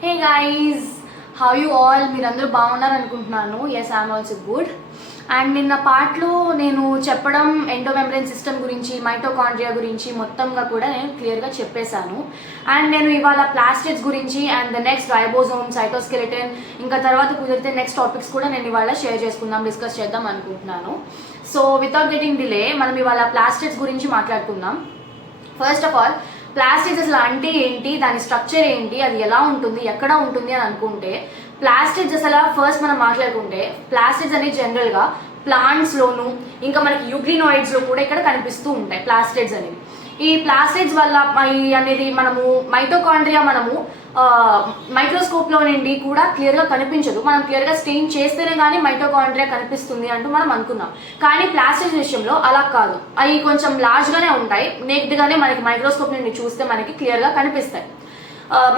Hey guys, how you all? మీరందరూ బాగున్నారు అనుకుంటున్నాను. Yes, I am also good. And నిన్న పార్ట్లో నేను చెప్పడం ఎండోమెమ్బ్రేన్ సిస్టమ్ గురించి, మైటోకాండ్రియా గురించి మొత్తంగా కూడా నేను క్లియర్గా చెప్పేశాను. అండ్ నేను ఇవాళ ప్లాస్టిడ్స్ గురించి and the next ribosome, cytoskeleton, ఇంకా తర్వాత కుదిరితే నెక్స్ట్ టాపిక్స్ కూడా నేను ఇవాళ షేర్ చేసుకుందాం, డిస్కస్ చేద్దాం అనుకుంటున్నాను. సో వితౌట్ గెటింగ్ డిలే మనం ఇవాళ ప్లాస్టిడ్స్ గురించి మాట్లాడుకుందాం. ఫస్ట్ ఆఫ్ ఆల్, ప్లాస్టిడ్స్ అసలు అంటే ఏంటి, దాని స్ట్రక్చర్ ఏంటి, అది ఎలా ఉంటుంది, ఎక్కడ ఉంటుంది అని అనుకుంటే, ప్లాస్టిడ్స్ అసలు ఫస్ట్ మనం మాట్లాడుకుంటే ప్లాస్టిడ్స్ అనేది జనరల్గా ప్లాంట్స్లోను ఇంకా మనకి యూగ్లినాయిడ్స్లో కూడా ఇక్కడ కనిపిస్తూ ఉంటాయి ప్లాస్టిడ్స్ అనేవి. ఈ ప్లాస్టిడ్స్ వల్ల అనేది మనము మైటోకాండ్రియా మనము మైక్రోస్కోప్లో నుండి కూడా క్లియర్గా కనిపించదు. మనం క్లియర్గా స్టెయిన్ చేస్తేనే కానీ మైటోకాండ్రియా కనిపిస్తుంది అంటూ మనం అనుకున్నాం. కానీ ప్లాస్టిడ్స్ విషయంలో అలా కాదు. అవి కొంచెం లార్జ్గానే ఉంటాయి. నేక్డ్గానే మనకి మైక్రోస్కోప్ నుండి చూస్తే మనకి క్లియర్గా కనిపిస్తాయి.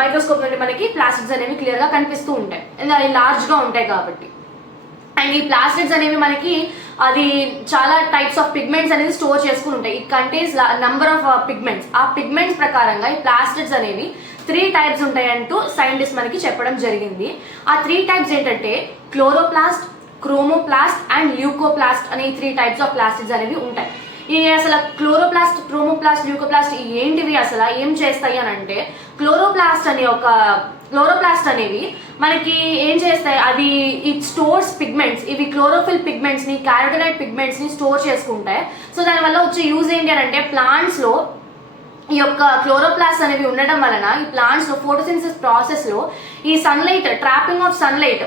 మైక్రోస్కోప్ నుండి మనకి ప్లాస్టిడ్స్ అనేవి క్లియర్గా కనిపిస్తూ ఉంటాయి, అవి లార్జ్గా ఉంటాయి కాబట్టి. అండ్ ఈ ప్లాస్టిడ్స్ అనేవి మనకి అది చాలా టైప్స్ ఆఫ్ పిగ్మెంట్స్ అనేది స్టోర్ చేసుకుని ఉంటాయి. It contains number of pigments. ఆ పిగ్మెంట్స్ ప్రకారంగా ఈ ప్లాస్టిడ్స్ అనేవి 3 టైప్స్ ఉంటాయంటూ సైంటిస్ట్ మనకి చెప్పడం జరిగింది. ఆ 3 టైప్స్ ఏంటంటే క్లోరోప్లాస్ట్, క్రోమోప్లాస్ట్ అండ్ ల్యూకోప్లాస్ట్ అనే 3 టైప్స్ ఆఫ్ ప్లాస్టిడ్స్ అనేవి ఉంటాయి. ఈ అసలు క్లోరోప్లాస్ట్, క్రోమోప్లాస్ట్, ల్యూకోప్లాస్ట్ ఏంటివి, అసలు ఏం చేస్తాయి అని అంటే, క్లోరోప్లాస్ట్ అనేవి మనకి ఏం చేస్తాయి, అవి ఇట్ స్టోర్స్ పిగ్మెంట్స్. ఇవి క్లోరోఫిల్ పిగ్మెంట్స్ ని, క్యారోటినాయిడ్ పిగ్మెంట్స్ ని స్టోర్ చేసుకుంటాయి. సో దానివల్ల వచ్చే యూజ్ ఏంటి అని అంటే, ప్లాంట్స్ లో ఈ యొక్క క్లోరోప్లాస్ట్ అనేవి ఉండడం వలన ఈ ప్లాంట్స్ లో ఫోటోసిన్సిస్ ప్రాసెస్ లో ఈ సన్లైట్, ట్రాపింగ్ ఆఫ్ సన్లైట్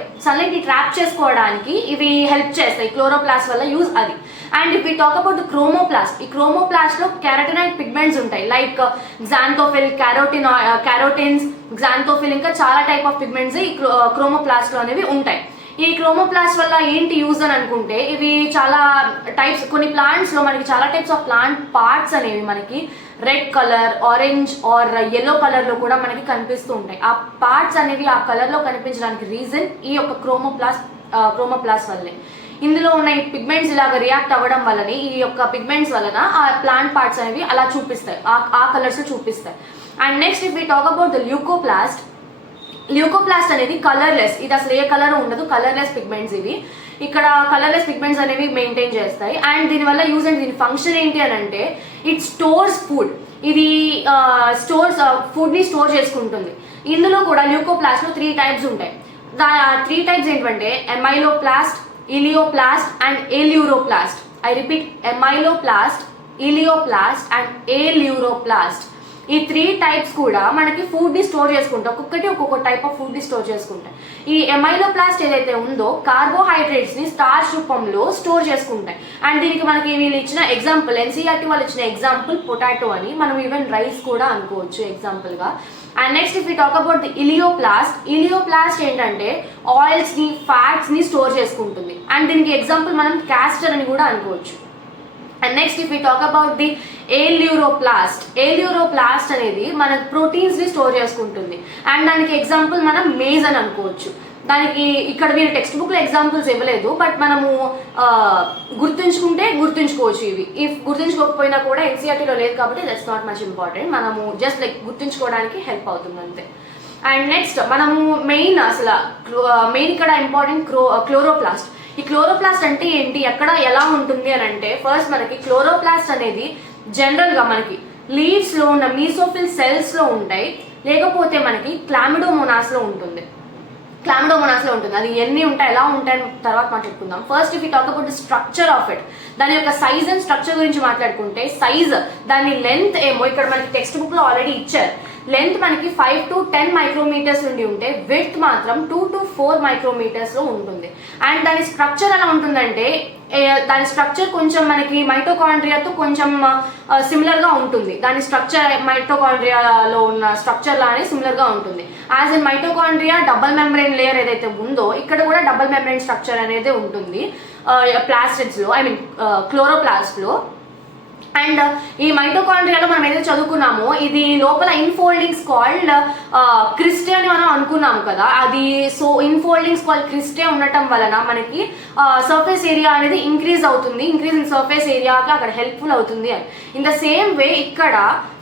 ని ట్రాప్ చేసుకోవడానికి ఇవి హెల్ప్ చేస్తాయి. క్లోరోప్లాస్ట్ వల్ల యూజ్ అది. And if we talk about chromoplast, ఈ క్రోమోప్లాస్ట్ లో క్యారోటినాయిడ్ పిగ్మెంట్స్ ఉంటాయి, లైక్ గ్జాంథోఫిల్, క్యారోటిన్స్, గ్జాంథోఫిల్, ఇంకా చాలా టైప్ ఆఫ్ పిగ్మెంట్స్ ఈ క్రోమోప్లాస్ట్ లో అనేవి ఉంటాయి. ఈ క్రోమోప్లాస్ట్ వల్ల ఏంటి యూజ్ అని అనుకుంటే, ఇవి చాలా టైప్స్, కొన్ని ప్లాంట్స్ లో మనకి చాలా టైప్స్ ఆఫ్ ప్లాంట్ పార్ట్స్ అనేవి మనకి red colour, orange are yellow colour లో కూడా మనకి కనిపిస్తూ ఉంటాయి. ఆ పార్ట్స్ అనేవి ఆ కలర్ లో కనిపించడానికి రీజన్ ఈ యొక్క క్రోమోప్లాస్ట్ వల్లే. ఇందులో ఉన్న ఈ పిగ్మెంట్స్ ఇలాగ రియాక్ట్ అవ్వడం వల్లనే ఈ యొక్క పిగ్మెంట్స్ వలన ఆ ప్లాంట్ పార్ట్స్ అనేవి అలా చూపిస్తాయి, ఆ కలర్స్ చూపిస్తాయి. And next if we talk about the leucoplast అనేది కలర్లెస్. ఇది అసలు ఏ కలర్ ఉండదు, కలర్లెస్ పిగ్మెంట్స్ ఇవి. ఇక్కడ కలర్లెస్ పిగ్మెంట్స్ అనేవి మెయింటైన్ చేస్తాయి. అండ్ దీనివల్ల యూజ్ అండ్ దీని ఫంక్షన్ ఏంటి అని అంటే, ఇట్ స్టోర్స్ ఫుడ్. ఇది ఫుడ్ ని స్టోర్ చేసుకుంటుంది. ఇందులో కూడా ల్యూకోప్లాస్ట్ లో 3 టైప్స్ ఉంటాయి. 3 టైప్స్ ఏంటంటే amyloplast, elaioplast and aleuroplast. I repeat, amyloplast, elaioplast and aleuroplast. ఈ 3 టైప్స్ కూడా మనకి ఫుడ్ ని స్టోర్ చేసుకుంటాయి. ఒక్కొక్క టైప్ ఆఫ్ ఫుడ్ ని స్టోర్ చేసుకుంటాయి. ఈ ఎమైలోప్లాస్ట్ ఏదైతే ఉందో కార్బోహైడ్రేట్స్ ని స్టార్చ్ రూపంలో స్టోర్ చేసుకుంటాయి. అండ్ దీనికి మనకి వీళ్ళు ఇచ్చిన ఎగ్జాంపుల్, ఎన్సీఆర్టీ వాళ్ళు ఇచ్చిన ఎగ్జాంపుల్ పొటాటో అని, మనం ఈవెన్ రైస్ కూడా అనుకోవచ్చు ఎగ్జాంపుల్ గా. And next if we talk about the elaioplast ఏంటంటే ఆయిల్స్ ని, ఫ్యాట్స్ ని స్టోర్ చేసుకుంటుంది. అండ్ దీనికి ఎగ్జాంపుల్ మనం క్యాస్టర్ అని కూడా అనుకోవచ్చు. And next if we talk about the aleuroplast అనేది మన ప్రోటీన్స్ ని స్టోర్ చేసుకుంటుంది. అండ్ దానికి ఎగ్జాంపుల్ మనం మేజ్ అని అనుకోవచ్చు. దానికి ఇక్కడ మీరు టెక్స్ట్ బుక్ లో ఎగ్జాంపుల్స్ ఇవ్వలేదు, బట్ మనము గుర్తుంచుకోవచ్చు ఇవి. ఇఫ్ గుర్తుంచుకోకపోయినా కూడా ఎన్సీఆర్టీలో లేదు కాబట్టి దట్స్ నాట్ మచ్ ఇంపార్టెంట్. మనము జస్ట్ లైక్ గుర్తుంచుకోవడానికి హెల్ప్ అవుతుంది అంతే. అండ్ నెక్స్ట్ మనము మెయిన్ ఇక్కడ ఇంపార్టెంట్ క్లోరోప్లాస్ట్. ఈ క్లోరోప్లాస్ట్ అంటే ఏంటి, ఎక్కడ ఎలా ఉంటుంది అని అంటే, ఫస్ట్ మనకి క్లోరోప్లాస్ట్ అనేది జనరల్ గా మనకి లీవ్స్ లో ఉన్న మీసోఫిల్ సెల్స్ లో ఉంటాయి, లేకపోతే మనకి క్లామిడోమోనాస్ లో ఉంటుంది. అది ఎన్ని ఉంటాయి, ఎలా ఉంటాయి తర్వాత మాట్లాడుకుందాం. First if you talk about the structure of it, దాని యొక్క సైజ్ అండ్ స్ట్రక్చర్ గురించి మాట్లాడుకుంటే, సైజ్ దాని లెంత్ ఏమో ఇక్కడ మనకి టెక్స్ట్ బుక్ లో ఆల్రెడీ ఇచ్చారు. లెంత్ మనకి 5 to 10 మైక్రోమీటర్స్ నుండి ఉంటే, విడ్త్ మాత్రం 2 to 4 మైక్రోమీటర్స్ లో ఉంటుంది. అండ్ దాని స్ట్రక్చర్ ఎలా ఉంటుందంటే, దాని స్ట్రక్చర్ కొంచెం మనకి మైటోకాండ్రియాతో కొంచెం సిమిలర్ గా ఉంటుంది. దాని స్ట్రక్చర్ మైటోకాండ్రియాలో ఉన్న స్ట్రక్చర్ లానే సిమిలర్ గా ఉంటుంది. As in mitochondria double membrane layer ఏదైతే ఉందో, ఇక్కడ కూడా డబుల్ మెంబ్రెయిన్ స్ట్రక్చర్ అనేది ఉంటుంది ప్లాస్టిడ్స్ లో, ఐ మీన్ క్లోరోప్లాస్ట్ లో. అండ్ ఈ మైటోకాండ్రియాలో మనం ఏదైతే చదువుకున్నామో, ఇది లోపల ఇన్ఫోల్డింగ్స్ కాల్డ్ క్రిస్టే అని మనం అనుకున్నాము కదా, అది సో ఇన్ఫోల్డింగ్స్ కాల్డ్ క్రిస్టే ఉండటం వలన మనకి సర్ఫేస్ ఏరియా అనేది ఇంక్రీజ్ ఇన్ సర్ఫేస్ ఏరియాగా అక్కడ హెల్ప్ఫుల్ అవుతుంది అని. ఇన్ ద సేమ్ వే ఇక్కడ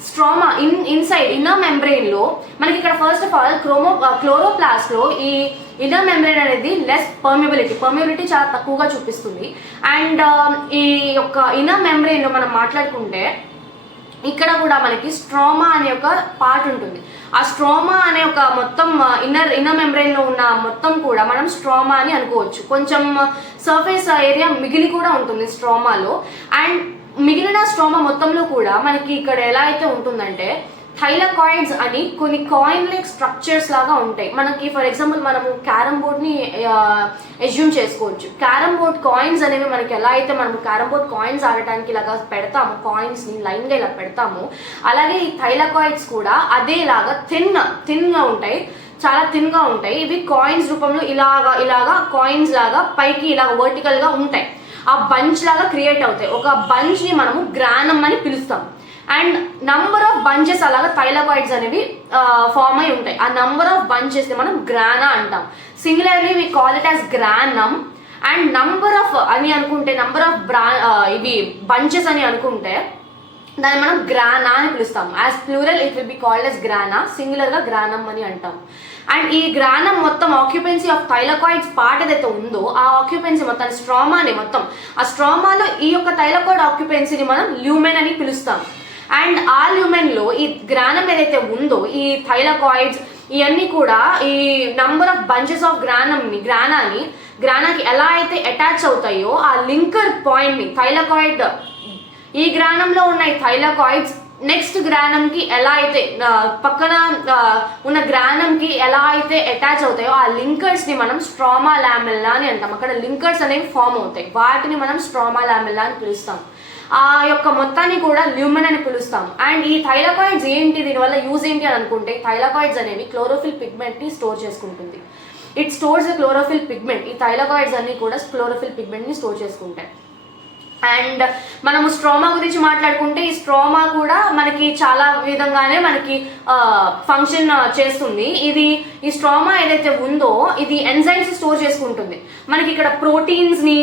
స్ట్రోమా ఇన్సైడ్ ఇన్నర్ మెంబ్రెయిన్లో మనకి ఇక్కడ ఫస్ట్ ఆఫ్ ఆల్ క్లోరోప్లాస్ట్లో ఈ ఇన్నర్ మెంబ్రెయిన్ అనేది లెస్ పర్మిబిలిటీ చాలా తక్కువగా చూపిస్తుంది. అండ్ ఈ యొక్క ఇన్నర్ మెంబ్రెయిన్లో మనం మాట్లాడుకుంటే ఇక్కడ కూడా మనకి స్ట్రోమా అనే ఒక పార్ట్ ఉంటుంది. ఆ స్ట్రోమా అనే ఒక మొత్తం ఇన్నర్ మెంబ్రెయిన్లో ఉన్న మొత్తం కూడా మనం స్ట్రోమా అని అనుకోవచ్చు. కొంచెం సర్ఫేస్ ఏరియా మిగిలి కూడా ఉంటుంది స్ట్రోమాలో. అండ్ మిగిలిన స్ట్రోమా మొత్తంలో కూడా మనకి ఇక్కడ ఎలా అయితే ఉంటుందంటే థైలకాయిడ్స్ అని కొన్ని కాయిన్ లైక్ స్ట్రక్చర్స్ లాగా ఉంటాయి. మనకి ఫర్ ఎగ్జాంపుల్ మనము క్యారమ్ బోర్డ్ని ఎజ్యూమ్ చేసుకోవచ్చు. క్యారమ్ బోర్డ్ కాయిన్స్ అనేవి మనకి ఎలా అయితే మనము క్యారమ్ బోర్డ్ కాయిన్స్ ఆడటానికి ఇలాగా పెడతాము, కాయిన్స్ని లైన్గా ఇలా పెడతాము, అలాగే ఈ థైలకాయిడ్స్ కూడా అదేలాగా థిన్గా ఉంటాయి, చాలా థిన్గా ఉంటాయి. ఇవి కాయిన్స్ రూపంలో ఇలాగా కాయిన్స్ లాగా పైకి ఇలాగ వర్టికల్గా ఉంటాయి. ఆ బంచ్ లాగా క్రియేట్ అవుతాయి. ఒక బంచ్ని మనము గ్రానమ్ అని పిలుస్తాం. అండ్ నంబర్ ఆఫ్ బంచెస్ అలాగా థైలకాయిడ్స్ అనేవి ఫామ్ అయి ఉంటాయి. ఆ నంబర్ ఆఫ్ బంచెస్ని మనం గ్రానా అంటాం. Singularly we call it as granum. And number of అని అనుకుంటే నంబర్ ఆఫ్ ఇవి బంచెస్ అని అనుకుంటే దాన్ని మనం గ్రానా అని పిలుస్తాం. As plural it will be called as grana, సింగులర్గా గ్రానమ్ అని అంటాం. అండ్ ఈ గ్రానమ్ మొత్తం ఆక్యుపెన్సీ ఆఫ్ థైలకాయిడ్స్ పార్ట్ ఏదైతే ఉందో ఆ ఆక్యుపెన్సీ మొత్తం స్ట్రోమాని మొత్తం ఆ స్ట్రోమాలో ఈ యొక్క థైలకాయిడ్ ఆక్యుపెన్సీని మనం ల్యూమెన్ అని పిలుస్తాం. అండ్ ఆ ల్యూమెన్లో ఈ గ్రానం ఏదైతే ఉందో ఈ థైలకాయిడ్స్ ఇవన్నీ కూడా ఈ నంబర్ ఆఫ్ బంచెస్ ఆఫ్ గ్రానాకి ఎలా అయితే అటాచ్ అవుతాయో ఆ లింకర్ పాయింట్ని థైలకాయిడ్ ఈ గ్రానంలో ఉన్న ఈ థైలకాయిడ్స్ నెక్స్ట్ గ్రానంకి ఎలా అయితే పక్కన ఉన్న గ్రానంకి ఎలా అయితే అటాచ్ అవుతాయో ఆ లింకర్స్ని మనం స్ట్రోమా లామెల్లా అని అంటాం. అక్కడ లింకర్స్ అనేవి ఫామ్ అవుతాయి, వాటిని మనం స్ట్రోమా లామెల్లా అని పిలుస్తాం. ఆ యొక్క మొత్తాన్ని కూడా ల్యూమెన్ అని పిలుస్తాం. అండ్ ఈ థైలకాయిడ్స్ ఏంటి, దీనివల్ల యూజ్ ఏంటి అని అనుకుంటే థైలకాయిడ్స్ అనేవి క్లోరోఫిల్ పిగ్మెంట్ని స్టోర్ చేసుకుంటుంది. It stores the chlorophyll pigment. ఈ థైలకాయిడ్స్ అన్ని కూడా క్లోరోఫిల్ పిగ్మెంట్ని స్టోర్ చేసుకుంటాయి. అండ్ మనము స్ట్రోమా గురించి మాట్లాడుకుంటే ఈ స్ట్రోమా కూడా మనకి చాలా విధంగానే మనకి ఫంక్షన్ చేస్తుంది. ఈ స్ట్రోమా ఏదైతే ఉందో ఇది ఎంజైమ్స్ స్టోర్ చేసుకుంటుంది. మనకి ఇక్కడ ప్రోటీన్స్ని,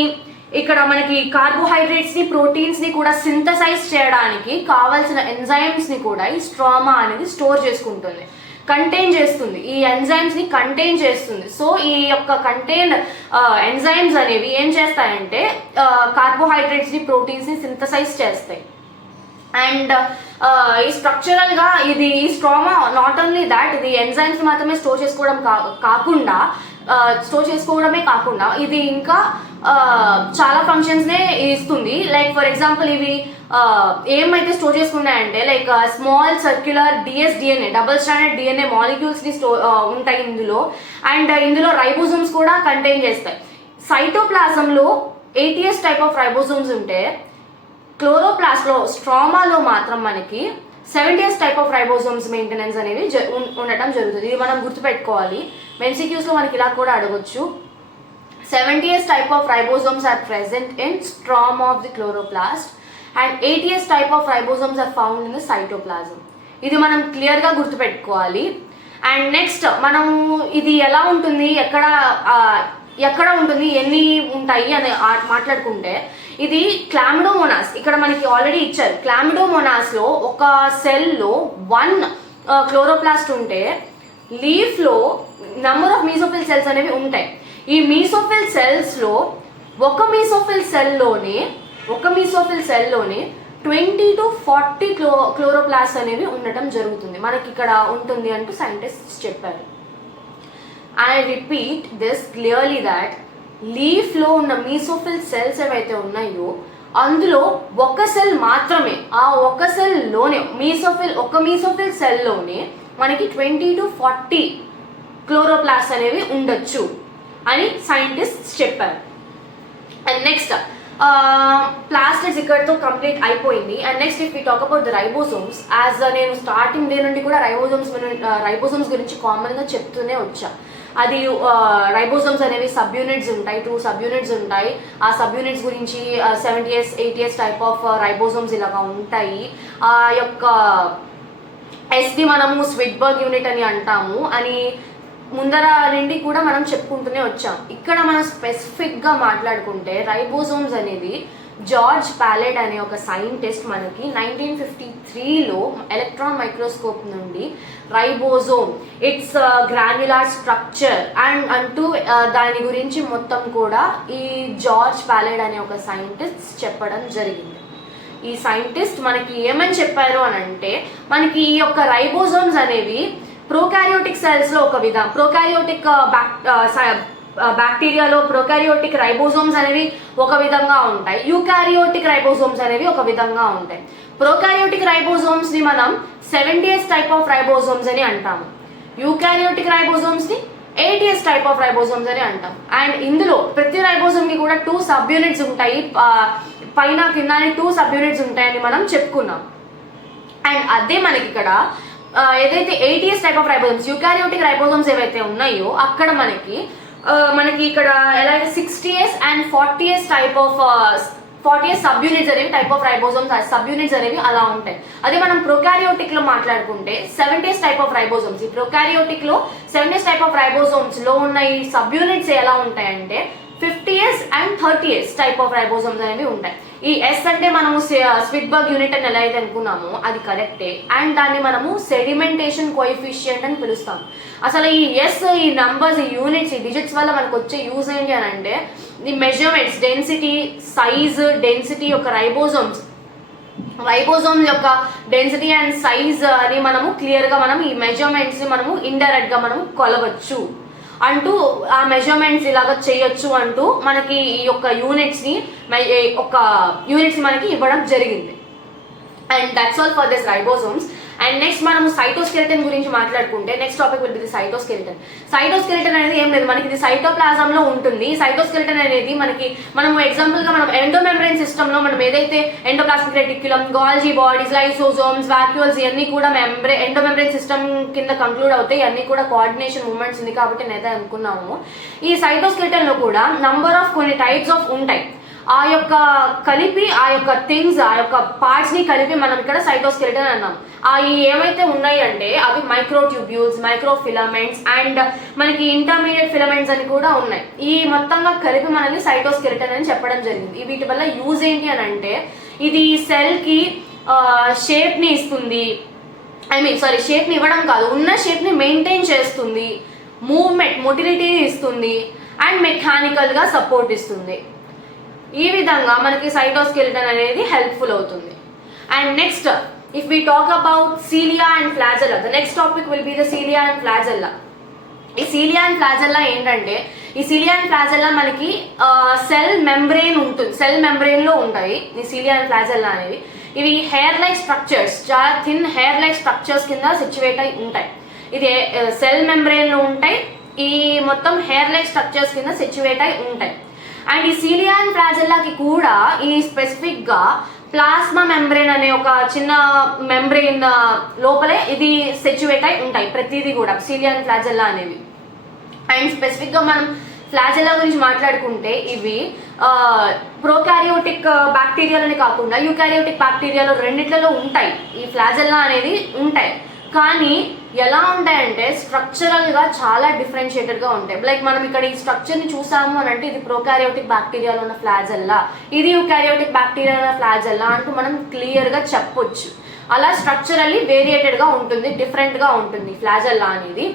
ఇక్కడ మనకి కార్బోహైడ్రేట్స్ని, ప్రోటీన్స్ని కూడా సింథసైజ్ చేయడానికి కావాల్సిన ఎంజైమ్స్ని కూడా ఈ స్ట్రోమా అనేది స్టోర్ చేసుకుంటుంది, కంటైన్ చేస్తుంది. ఈ ఎంజైమ్స్ని కంటైన్ చేస్తుంది. సో ఈ యొక్క కంటైన్ ఎంజైమ్స్ అనేవి ఏం చేస్తాయంటే కార్బోహైడ్రేట్స్ని, ప్రోటీన్స్ని సింథసైజ్ చేస్తాయి. అండ్ ఈ స్ట్రక్చరల్గా ఇది ఈ స్ట్రోమా నాట్ ఓన్లీ దాట్ ఇది ఎంజైమ్స్ మాత్రమే స్టోర్ చేసుకోవడమే కాకుండా ఇది ఇంకా చాలా ఫంక్షన్స్నే ఇస్తుంది. లైక్ ఫర్ ఎగ్జాంపుల్ ఇవి ఏమైతే స్టోర్ చేసుకున్నాయంటే like small circular DNA double standard DNA మాలిక్యూల్స్ని ఉంటాయి ఇందులో. అండ్ ఇందులో రైబోజోమ్స్ కూడా కంటైన్ చేస్తాయి. సైటోప్లాజంలో 80s టైప్ ఆఫ్ రైబోజోమ్స్ ఉంటే క్లోరోప్లాస్ట్లో స్ట్రోమాలో మాత్రం మనకి 70s type of ribosomes maintenance అనేవి ఉండటం జరుగుతుంది. ఇది మనం గుర్తుపెట్టుకోవాలి. MCQsలో మనకి ఇలా కూడా అడగొచ్చు. 70s type of ribosomes are present in stroma of the chloroplast and 80s type of ribosomes are found in the cytoplasm. ఇది మనం క్లియర్గా గుర్తుపెట్టుకోవాలి. అండ్ నెక్స్ట్ మనము ఇది ఎలా ఉంటుంది, ఎక్కడ ఉంటుంది, ఎన్ని ఉంటాయి అని మాట్లాడుకుంటే ఇది క్లామిడోమోనాస్. ఇక్కడ మనకి ఆల్రెడీ ఇచ్చారు. క్లామిడోమోనాస్లో ఒక సెల్లో 1 క్లోరోప్లాస్ట్ ఉంటే లీఫ్లో నంబర్ ఆఫ్ మీసోఫిల్ సెల్స్ అనేవి ఉంటాయి. ఈ మీసోఫిల్ సెల్స్లో ఒక మీసోఫిల్ సెల్లోనే 20 to 40 క్లోరోప్లాస్ట్ అనేవి ఉండటం జరుగుతుంది. మనకి ఇక్కడ ఉంటుంది అంటూ సైంటిస్ట్స్ చెప్పారు. I repeat this clearly that లీఫ్లో ఉన్న మీసోఫిల్ సెల్స్ ఏవైతే ఉన్నాయో అందులో ఒక సెల్ మాత్రమే, ఆ ఒక సెల్లోనే ఒక మీసోఫిల్ సెల్లోనే మనకి 20 to 40 క్లోరోప్లాస్ట్ అనేవి ఉండొచ్చు అని సైంటిస్ట్స్ చెప్పారు. అండ్ నెక్స్ట్ ప్లాస్టిడ్స్ ఇక్కడతో కంప్లీట్ అయిపోయింది. And next if we talk about the ribosomes, as నేను స్టార్టింగ్ డే నుండి కూడా రైబోసోమ్స్ గురించి కామన్గా చెప్తూనే వచ్చా. అది రైబోసోమ్స్ అనేవి సబ్ యూనిట్స్ ఉంటాయి, 2 సబ్ యూనిట్స్ ఉంటాయి. ఆ సబ్ యూనిట్స్ గురించి 70s 80s type of ribosomes ఇలాగా ఉంటాయి. ఆ యొక్క ఎస్ని మనము స్విట్బర్గ్ యూనిట్ అని అంటాము అని ముందర నుండి కూడా మనం చెప్పుకుంటూనే వచ్చాం. ఇక్కడ మనం స్పెసిఫిక్గా మాట్లాడుకుంటే రైబోసోమ్స్ అనేది జార్జ్ ప్యాలెట్ అనే ఒక సైంటిస్ట్ మనకి 1953లో ఎలక్ట్రాన్ మైక్రోస్కోప్ నుండి రైబోజోమ్, ఇట్స్ గ్రాన్యులార్ స్ట్రక్చర్ అంటూ దాని గురించి మొత్తం కూడా ఈ జార్జ్ ప్యాలెట్ అనే ఒక సైంటిస్ట్ చెప్పడం జరిగింది. ఈ సైంటిస్ట్ మనకి ఏమని చెప్పారు అని అంటే, మనకి ఈ యొక్క రైబోజోమ్స్ అనేవి ప్రోకారియోటిక్ సెల్స్లో ఒక విధంగా, ప్రోకారియోటిక్ బ్యాక్టీరియాలో ప్రోకారియోటిక్ రైబోజోమ్స్ అనేవి ఒక విధంగా ఉంటాయి, యూకారియోటిక్ రైబోజోమ్స్ అనేవి ఒక విధంగా ఉంటాయి. ప్రోకారియోటిక్ రైబోజోమ్స్ని మనం 70s టైప్ ఆఫ్ రైబోజోమ్స్ అని అంటాము, యూకారియోటిక్ రైబోజోమ్స్ని 80s టైప్ ఆఫ్ రైబోజోమ్స్ అని అంటాం. అండ్ ఇందులో ప్రతి రైబోజోమ్కి కూడా 2 సబ్ యూనిట్స్ ఉంటాయి, పైన కింద 2 సబ్ యూనిట్స్ ఉంటాయని మనం చెప్పుకున్నాం. అండ్ అదే మనకి ఇక్కడ ఏదైతే 80s type of ribosomes, eukaryotic ribosomes ఏవైతే ఉన్నాయో అక్కడ మనకి ఇక్కడ ఎలాగ 60s and 40s type of 40s sub units అనేవి type of ribosomes, sub units అనేవి అలా ఉంటాయి. అదే మనం ప్రొకారియోటిక్ లో మాట్లాడుకుంటే 70s టైప్ ఆఫ్ రైబోజోమ్స్, ఈ ప్రొకారియోటిక్ లో 70s టైప్ ఆఫ్ రైబోజోమ్స్ లో ఉన్న ఈ సబ్ యూనిట్స్ ఎలా ఉంటాయంటే 50s and 30s type of ribosomes అనేవి ఉంటాయి. ఈ ఎస్ అంటే మనము స్విట్బర్గ్ యూనిట్ అని ఎలా అయితే అనుకున్నామో అది కరెక్టే. అండ్ దాన్ని మనము సెడిమెంటేషన్ కోఎఫిషియంట్ అని పిలుస్తాం. అసలు ఈ ఎస్, ఈ నంబర్స్, ఈ యూనిట్స్, ఈ డిజిట్స్ వల్ల మనకు వచ్చే యూజ్ ఏంటి అని అంటే, ఈ మెజర్మెంట్స్, డెన్సిటీ, సైజ్, డెన్సిటీ యొక్క రైబోజోమ్ యొక్క డెన్సిటీ అండ్ సైజ్ అని మనము క్లియర్గా మనం ఈ మెజర్మెంట్స్ మనము ఇండైరెక్ట్ గా మనము కొలవచ్చు అంటూ, ఆ మెజర్మెంట్స్ ఇలాగ చేయొచ్చు అంటూ మనకి ఈ యొక్క యూనిట్స్ని మనకి ఇవ్వడం జరిగింది. And that's all for this ribosomes. And next మనము సైటోస్కెలిటన్ గురించి మాట్లాడుకుంటే next topic will be the cytoskeleton. Cytoskeleton అనేది ఏం లేదు, మనకి ఇది సైటోప్లాజంలో ఉంటుంది. సైటోస్కెలిటన్ అనేది మనము ఎగ్జాంపుల్గా మనం ఎండోమెమ్బ్రేన్ సిస్టంలో మనం ఏదైతే endoplasmic reticulum, Golgi bodies, lysosomes, vacuoles ఇవన్నీ కూడా ఎండోమెమ్బ్రేన్ సిస్టమ్ కింద కంక్లూడ్ అవుతాయి. ఇవన్నీ కూడా కోఆర్డినేషన్ మూమెంట్స్ ఉంది కాబట్టి నేనైతే అనుకున్నాము. ఈ సైటోస్కెలిటన్లో కూడా నంబర్ ఆఫ్ కొన్ని టైప్స్ ఆఫ్ ఉంటాయి. ఆ యొక్క కలిపి, ఆ యొక్క థింగ్స్, ఆ యొక్క పార్ట్స్ని కలిపి మనం ఇక్కడ సైటోస్కెలిటన్ అన్నాం. ఏమైతే ఉన్నాయి అంటే అవి మైక్రోట్యూబ్యూల్స్, మైక్రోఫిలమెంట్స్ అండ్ మనకి ఇంటర్మీడియట్ ఫిలమెంట్స్ అని కూడా ఉన్నాయి. ఈ మొత్తంగా కలిపి మనల్ని సైటోస్కెలిటన్ అని చెప్పడం జరిగింది. వీటి వల్ల యూజ్ ఏంటి అని అంటే, ఇది సెల్కి షేప్ని ఇస్తుంది, షేప్ని ఇవ్వడం కాదు, ఉన్న షేప్ని మెయింటైన్ చేస్తుంది, మొటిలిటీని ఇస్తుంది అండ్ మెకానికల్గా సపోర్ట్ ఇస్తుంది. ఈ విధంగా మనకి సైటోస్కెలిటన్ అనేది హెల్ప్ఫుల్ అవుతుంది. And next if we talk about cilia and flagella, the next topic will be the cilia and flagella. ఈ సీలియా అండ్ ఫ్లాజెల్లా ఏంటంటే, ఈ సీలియా అండ్ ఫ్లాజెల్లా మనకి సెల్ మెంబ్రెయిన్ ఉంటుంది, సెల్ మెంబ్రెయిన్లో ఉంటాయి ఈ సీలియా అండ్ ఫ్లాజెల్లా అనేవి. ఇవి హెయిర్ లైక్ స్ట్రక్చర్స్, చాలా థిన్ హెయిర్ లైక్ స్ట్రక్చర్స్ కింద సిచ్యువేట్ అయి ఉంటాయి. ఇది సెల్ మెంబ్రెయిన్లో ఉంటాయి, ఈ మొత్తం హెయిర్ లైక్ స్ట్రక్చర్స్ కింద సిచ్యువేట్ అయి ఉంటాయి. అండ్ ఈ సీలియా అండ్ ఫ్లాజెల్లాకి కూడా ఈ స్పెసిఫిక్గా ప్లాస్మా మెంబ్రెయిన్ అనే ఒక చిన్న మెంబ్రెయిన్ లోపలే ఇది సిచ్యువేట్ అయి ఉంటాయి ప్రతిదీ కూడా సీలియా అండ్ ఫ్లాజెల్లా అనేవి. అండ్ స్పెసిఫిక్గా మనం ఫ్లాజెల్లా గురించి మాట్లాడుకుంటే ఇవి ప్రోకారియోటిక్ బ్యాక్టీరియాలని కాకుండా యూకారియోటిక్ బ్యాక్టీరియాలో రెండిట్లలో ఉంటాయి ఈ ఫ్లాజెల్లా అనేది ఉంటాయి. కానీ ఎలా ఉంటాయంటే స్ట్రక్చరల్గా చాలా డిఫరెన్షియేటెడ్గా ఉంటాయి. లైక్ మనం ఇక్కడ ఈ స్ట్రక్చర్ని చూసాము అని అంటే ఇది ప్రోకారియోటిక్ బ్యాక్టీరియాలో ఉన్న ఫ్లాజెల్లా, ఇది యూకారియోటిక్ బ్యాక్టీరియాలో ఉన్న ఫ్లాజెల్లా అంటూ మనం క్లియర్గా చెప్పొచ్చు. అలా స్ట్రక్చరల్లీ వేరియేటెడ్గా ఉంటుంది, డిఫరెంట్గా ఉంటుంది ఫ్లాజెల్లా అనేది.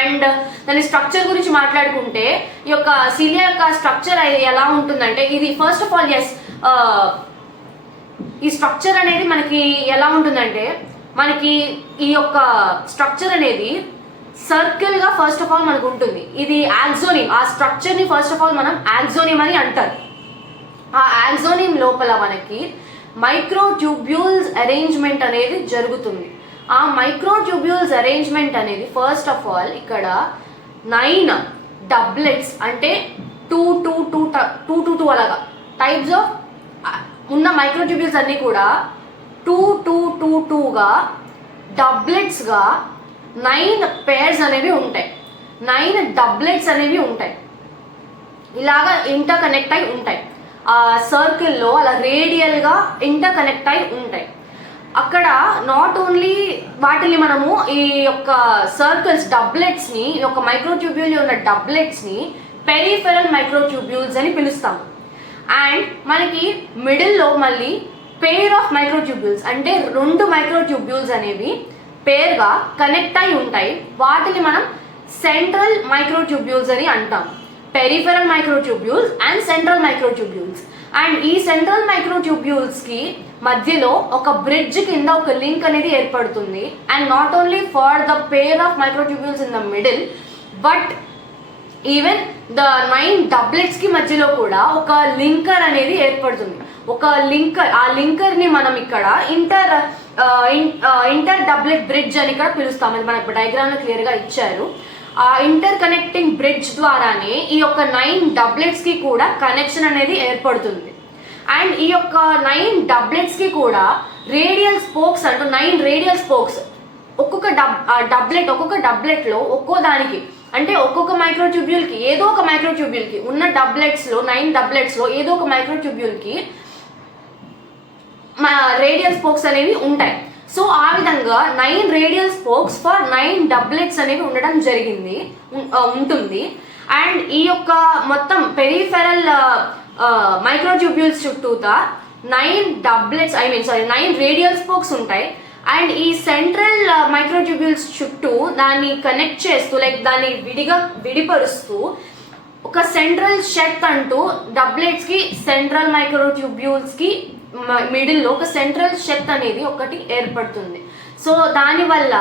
అండ్ దాని స్ట్రక్చర్ గురించి మాట్లాడుకుంటే ఈ యొక్క సీలియా యొక్క స్ట్రక్చర్ ఎలా ఉంటుందంటే, ఇది ఫస్ట్ ఆఫ్ ఆల్ ఈ స్ట్రక్చర్ అనేది మనకి ఎలా ఉంటుందంటే, మనకి ఈ యొక్క స్ట్రక్చర్ అనేది సర్కిల్గా ఫస్ట్ ఆఫ్ ఆల్ మనకు ఉంటుంది. ఇది యాక్సోనిమ్, ఆ స్ట్రక్చర్ని ఫస్ట్ ఆఫ్ ఆల్ మనం యాక్సోనిమ్ అని అంటారు. ఆ యాక్సోనిమ్ లోపల మనకి మైక్రోట్యూబ్యూల్స్ అరేంజ్మెంట్ అనేది జరుగుతుంది. ఆ మైక్రోట్యూబ్యూల్స్ అరేంజ్మెంట్ అనేది ఫస్ట్ ఆఫ్ ఆల్ ఇక్కడ 9 డబ్లెట్స్ అంటే 2 అలాగా టైప్స్ ఆఫ్ ఉన్న మైక్రోట్యూబ్యూల్స్ అన్నీ కూడా 2గా డబ్లెట్స్గా 9 పేర్స్ అనేవి ఉంటాయి, 9 డబ్లెట్స్ అనేవి ఉంటాయి. ఇలాగా ఇంటర్ కనెక్ట్ అయి ఉంటాయి, ఆ సర్కిల్లో అలా రేడియల్గా ఇంటర్ కనెక్ట్ అయి ఉంటాయి. అక్కడ నాట్ ఓన్లీ వాటిని మనము ఈ యొక్క సర్కిల్స్ డబ్లెట్స్ని, ఈ యొక్క మైక్రోట్యూబ్యూల్ ఉన్న డబ్లెట్స్ని పెరిఫెరల్ మైక్రోట్యూబ్యూల్స్ అని పిలుస్తాము. అండ్ మనకి మిడిల్లో మళ్ళీ పెయిర్ ఆఫ్ మైక్రోట్యూబ్యూల్స్ అంటే 2 మైక్రోట్యూబ్యూల్స్ అనేవి పేర్గా కనెక్ట్ అయి ఉంటాయి. వాటిని మనం సెంట్రల్ మైక్రోట్యూబ్యూల్స్ అని అంటాం. Peripheral microtubules and central microtubules. And ఈ సెంట్రల్ మైక్రోట్యూబ్యూల్స్కి మధ్యలో ఒక బ్రిడ్జ్ కింద ఒక లింక్ అనేది ఏర్పడుతుంది. And not only for the pair of microtubules in the middle, but even the 9 డబ్లెట్స్కి మధ్యలో కూడా ఒక లింకర్ అనేది ఏర్పడుతుంది. ఒక లింకర్, ఆ లింకర్ని మనం ఇక్కడ ఇంటర్ డబ్లెట్ బ్రిడ్జ్ అని ఇక్కడ పిలుస్తాం. అది మనకు డయాగ్రామ్లో క్లియర్గా ఇచ్చారు. ఆ ఇంటర్ కనెక్టింగ్ బ్రిడ్జ్ ద్వారానే ఈ యొక్క 9 డబ్లెట్స్కి కూడా కనెక్షన్ అనేది ఏర్పడుతుంది. అండ్ ఈ యొక్క 9 డబ్లెట్స్కి కూడా రేడియల్ స్పోక్స్ అంటూ 9 రేడియల్ స్పోక్స్ ఒక్కొక్క డబ్లెట్లో ఒక్కో దానికి అంటే ఒక్కొక్క మైక్రోట్యూబ్యూల్కి ఏదో ఒక మైక్రోట్యూబ్యూల్కి ఉన్న 9 డబ్లెట్స్లో ఏదో ఒక మైక్రోట్యూబ్యూల్కి రేడియల్ స్పోక్స్ అనేవి ఉంటాయి. సో ఆ విధంగా 9 రేడియల్ స్పోక్స్ ఫర్ 9 డబ్లెట్స్ అనేవి ఉండడం ఉంటుంది. అండ్ ఈ యొక్క మొత్తం పెరిఫెరల్ మైక్రోట్యూబ్యూల్స్ చుట్టూతా 9 రేడియల్ స్పోక్స్ ఉంటాయి. అండ్ ఈ సెంట్రల్ మైక్రోట్యూబ్యూల్స్ చుట్టూ దాన్ని కనెక్ట్ చేస్తూ దాన్ని విడిపరుస్తూ ఒక సెంట్రల్ షెత్ అంటూ డబ్లెట్స్కి సెంట్రల్ మైక్రోట్యూబ్యూల్స్కి మిడిల్లో ఒక సెంట్రల్ షెత్ అనేది ఒకటి ఏర్పడుతుంది. సో దానివల్ల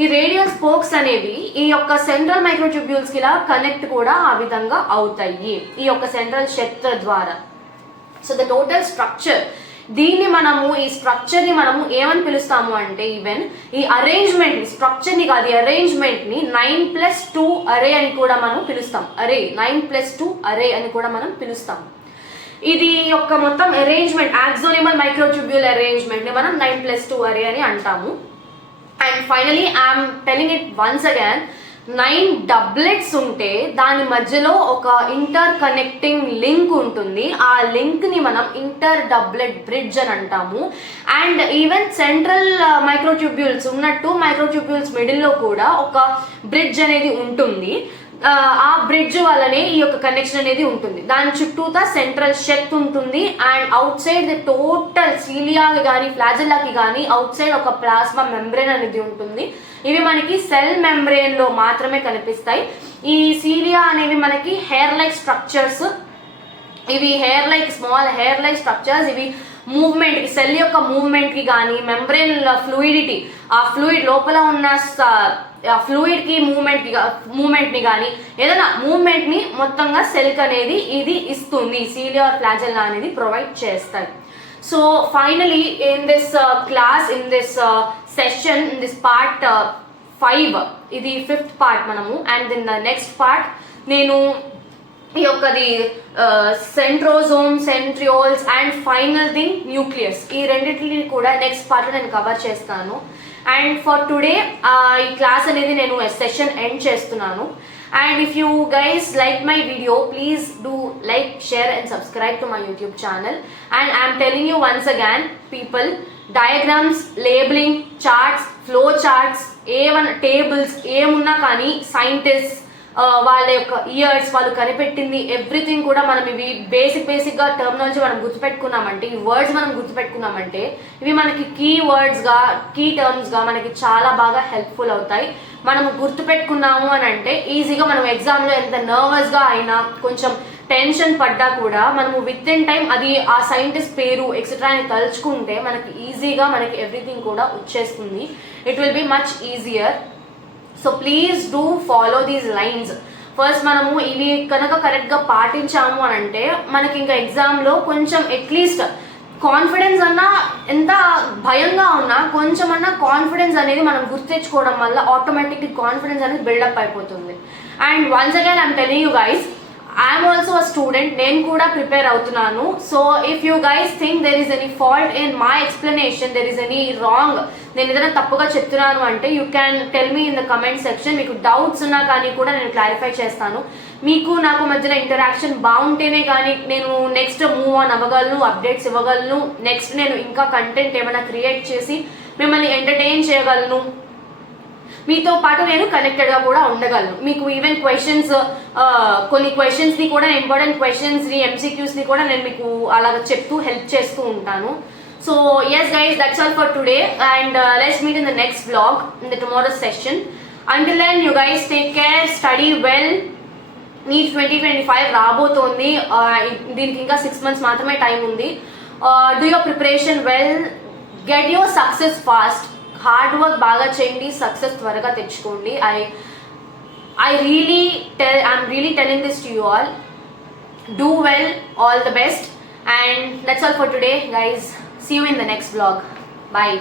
ఈ రేడియల్ స్పోక్స్ అనేవి ఈ యొక్క సెంట్రల్ మైక్రోట్యూబ్యూల్స్కి ఇలా కనెక్ట్ కూడా ఆ విధంగా అవుతాయి ఈ యొక్క సెంట్రల్ షెత్ ద్వారా. సో ద టోటల్ స్ట్రక్చర్, ఈ స్ట్రక్చర్ని మనము ఏమని పిలుస్తాము అంటే ఈవెన్ ఈ అరేంజ్మెంట్ని, స్ట్రక్చర్ని కాదు, ఈ అరేంజ్మెంట్ని 9+2 అరే అని కూడా మనం పిలుస్తాం. 9+2 అరే అని కూడా మనం పిలుస్తాం. ఇది యొక్క మొత్తం అరేంజ్మెంట్, యాక్సోనిమల్ మైక్రోట్యూబ్యూల్ అరేంజ్మెంట్ని మనం 9+2 అరే అని అంటాము. And finally I'm telling it once again, 9 doublets ఉంటే దాని మధ్యలో ఒక ఇంటర్ కనెక్టింగ్ లింక్ ఉంటుంది. ఆ లింక్ని మనం ఇంటర్ డబ్లెట్ బ్రిడ్జ్ అని అంటాము. అండ్ ఈవెన్ సెంట్రల్ మైక్రోట్యూబ్యూల్స్ ఉన్నట్టు మైక్రోట్యూబ్యూల్స్ మిడిల్లో కూడా ఒక బ్రిడ్జ్ అనేది ఉంటుంది. ఆ బ్రిడ్జ్ వల్లనే ఈ యొక్క కనెక్షన్ అనేది ఉంటుంది. దాని చుట్టూతా సెంట్రల్ షెత్ ఉంటుంది. And outside the total సీలియాకి కానీ ఫ్లాజెల్లాకి కానీ అవుట్ సైడ్ ఒక ప్లాస్మా మెంబ్రేన్ అనేది ఉంటుంది. ఇవి మనకి సెల్ మెంబ్రేన్లో మాత్రమే కనిపిస్తాయి. ఈ సీలియా అనేవి మనకి హెయిర్ లైక్ స్ట్రక్చర్స్. ఇవి స్మాల్ హెయిర్ లైక్ స్ట్రక్చర్స్. ఇవి మూవ్మెంట్కి, సెల్ యొక్క మూవ్మెంట్కి కానీ మెంబ్రేన్ ఫ్లూయిడిటీ, ఆ ఫ్లూయిడ్ లోపల ఉన్న ఫ్లూయిడ్కి మూవ్మెంట్ని కానీ ఏదైనా మూవ్మెంట్ని మొత్తంగా సెల్కి అనేది ఇది ఇస్తుంది. సీలియా ఫ్లాజెల్లా అనేది ప్రొవైడ్ చేస్తాయి. So finally in this class, in this session, in this part 5, ఇది 5th పార్ట్ మనము. And in the next part నేను ఈ యొక్కది centrosome, centrioles and final thing nucleus, ఈ రెండింటిని కూడా నెక్స్ట్ పార్ట్లో నేను కవర్ చేస్తాను. అండ్ ఫర్ టుడే ఈ క్లాస్ అనేది నేను సెషన్ ఎండ్ చేస్తున్నాను. And if you guys like my video, please do like, share and subscribe to my YouTube channel. And I'm telling you once again people, diagrams, labelling, charts, flow charts, ఏమన్నా tables ఏమున్నా కానీ scientist వాళ్ళ యొక్క years, వాళ్ళు కనిపెట్టింది everything కూడా మనం ఇవి బేసిక్గా టర్మినాలజీ మనం గుర్తుపెట్టుకున్నామంటే, ఈ వర్డ్స్ మనం గుర్తుపెట్టుకున్నామంటే ఇవి మనకి కీ వర్డ్స్గా, కీ టర్మ్స్గా మనకి చాలా బాగా హెల్ప్ఫుల్ అవుతాయి. మనము గుర్తుపెట్టుకున్నాము అని అంటే ఈజీగా మనం ఎగ్జామ్లో ఎంత నర్వస్గా అయినా, కొంచెం టెన్షన్ పడ్డా కూడా మనము విత్ ఇన్ టైం అది ఆ సైంటిస్ట్ పేరు ఎక్సెట్రా అని తలుచుకుంటే మనకి ఈజీగా మనకి ఎవ్రీథింగ్ కూడా వచ్చేస్తుంది. It will be much easier. So please do follow these lines. First మనము ఇవి కనుక కరెక్ట్గా పాటించాము అని అంటే మనకి ఇంకా ఎగ్జామ్లో కొంచెం అట్లీస్ట్ కాన్ఫిడెన్స్ అన్నా, ఎంత భయంగా ఉన్నా కొంచెమన్నా కాన్ఫిడెన్స్ అనేది మనం గుర్తించుకోవడం వల్ల ఆటోమేటిక్గా కాన్ఫిడెన్స్ అనేది బిల్డప్ అయిపోతుంది. And once again I'm telling you guys, I'm also a student, నేను కూడా ప్రిపేర్ అవుతున్నాను. So if you guys think there is any fault in my explanation, there is any wrong, నేను ఏదైనా తప్పుగా చెప్తున్నాను అంటే you can tell me in the comment section. మీకు doubts ఉన్నా కానీ కూడా నేను క్లారిఫై చేస్తాను. మీకు నాకు మధ్యన ఇంటరాక్షన్ బాగుంటేనే కానీ నేను నెక్స్ట్ మూవ్ ఆన్ అవ్వగలను, అప్డేట్స్ ఇవ్వగలను. నెక్స్ట్ నేను ఇంకా కంటెంట్ ఏమైనా క్రియేట్ చేసి మిమ్మల్ని ఎంటర్టైన్ చేయగలను. మీతో పాటు నేను కనెక్టెడ్గా కూడా ఉండగలను. మీకు ఈవెన్ క్వశ్చన్స్, కొన్ని క్వశ్చన్స్ని కూడా, ఇంపార్టెంట్ క్వశ్చన్స్ని, ఎంసీక్యూస్ని కూడా నేను మీకు అలాగ చెప్తూ హెల్ప్ చేస్తూ ఉంటాను. So yes guys, that's all for today, and let's meet in the next vlog, in the tomorrow's session. Until then, you guys take care, study well. NEET 2025 రాబోతోంది. దీనికి ఇంకా 6 months మాత్రమే టైం ఉంది. Do your preparation well, get your success fast. Hard work బాగా చేయండి, success త్వరగా తెచ్చుకోండి. I'm really telling this to you all. Do well, all the best, and that's all for today guys. See you in the next vlog. Bye.